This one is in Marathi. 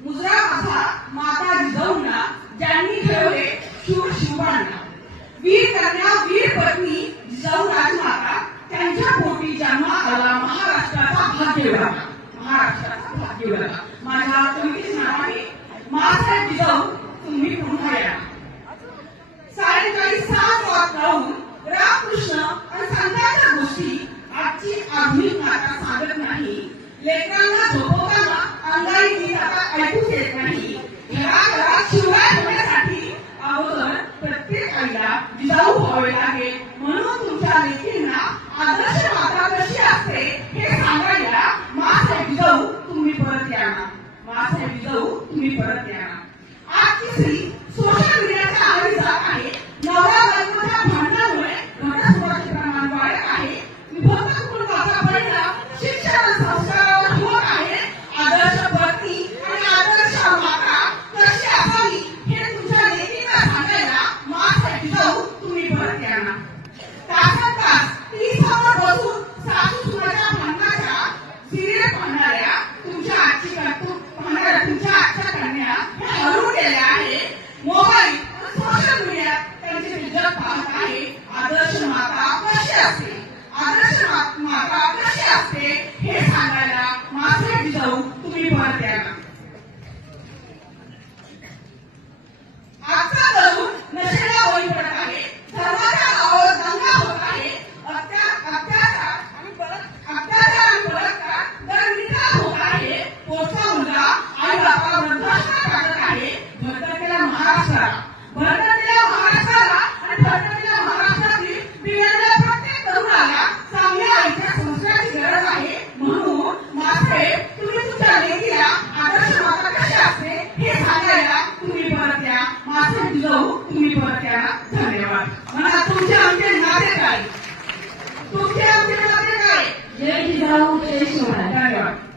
मुजरा माझा माता जिजाऊंना ज्यांनी ठेवले शूर शिवबांना, वीर कन्या वीर पत्नी जिजाऊ राजमाता त्यांच्या पोटी जन्म आला महाराष्ट्राचा भाग्यवाला, महाराष्ट्राचा भाग्यवाला. माझ्या कवितेचे नाव आहे माता जिजाऊ तुम्ही पुन्हा या. सायंकाळी 7 वाजता राहून रामकृष्ण आणि संतांच्या गोष्टी आजची आधुनिक नाटक सांगत नाही. लेकरांना झोपवताना अंगाई गीत आता ऐकूच येत नाही. घराघरात शिवाय होण्यासाठी अगोदर प्रत्येक आईला जिजाऊ व्हावे लागेल. म्हणून तुमच्या लेकींना आदर्श माता कशी असते हे सांगायला माता जिजाऊ तुम्ही परत या ना, माता जिजाऊ तुम्ही परत या ना. आजची स्त्री सोशल मीडियाच्या आहारी जात आहे. नवरा बायकोच्या भांडणामुळे घटस्फोटाचे प्रमाण वाढत आहे. विभक्त कुटुंबाचा परिणाम शिक्षण आणि संस्कारावर होत आहे. आदर्श पत्नी आणि आदर्श माता कशी असावी हे तुमच्या लेकींना सांगायला माता जिजाऊ तुम्ही परत या ना. तासन तास टीव्हीसमोर बसून सासू सुनेच्या भांडणाच्या सिरियल पाहणाऱ्या तुमच्या आजच्या कन्या ह्या हरवून गेल्या आहे. मोबाईल आणि सोशल मीडिया त्यांचे जग पाहत आहे. आदर्श माता कशी असते, आदर्श माता कशी असते हे सांगायला माता जिजाऊ तुम्ही परत या ना. आजचा तरुण नशेला बळी पडत आहे. धर्माच्या नावावर दंगा होत आहे. अत्याचार आणि बलात्कार दरनिर्णय होत आहे. पोटचा मुलगा आई बापा वृद्धाश्रमात टाकत आहे. भरकटलेल्या महाराष्ट्राला आणि भरकटलेल्या महाराष्ट्रातील बिघडलेल्या प्रत्येक तरुणाला चांगल्या आईच्या संस्काराची गरज आहे. म्हणून मासाहेब तुम्ही तुमच्या लेकीला आदर्श माता कशी असते हे सांगायला तुम्ही परत या. मासाहेब जिजाऊ तुम्ही परत या. धन्यवाद. मला तुमचे आमचे नाते काय, तुमचे आमचे नाते काय. जय जिजाऊ जय शिवराय. धन्यवाद.